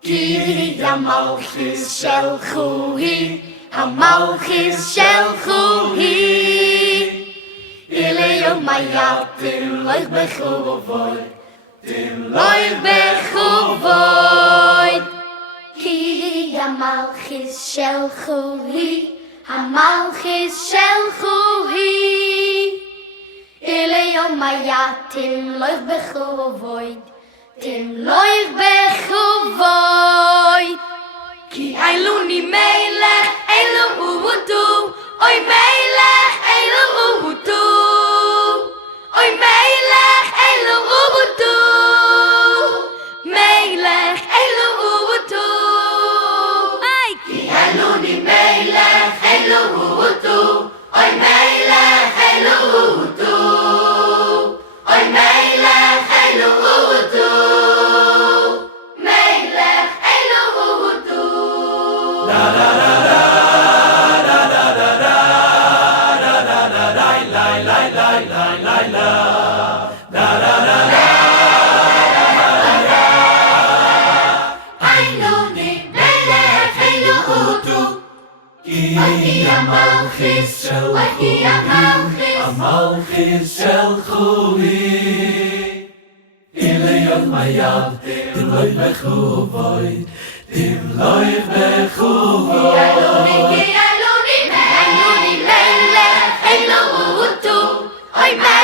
כי המלכיס שלחו היא, המלכיס שלחו היא. יום היד תמלוך בחובוי, תמלוך בחובוי. כי המלכיס שלחו היא, המלכיס שלחו היא. יום היד תמלוך בחובוי, תמלוך בחובוי. כי אילוני מלך, אילו הוא דו, אוי מלך, אילו הוא דו. אוי מלך, אילו הוא דו. מלך, אילו הוא דו. כי אילוני מלך, אילו הוא דו. אוי מלך, אילו הוא דו. אוי מלך, אילו הוא דו. מלך, אילו הוא דו. המלכיס שלחו היא, המלכיס שלחו היא. יום היד תמלוך בחובוי, תמלוך בחובוי. כי אילוני מלך, אילו הוא דו, אוי מלך.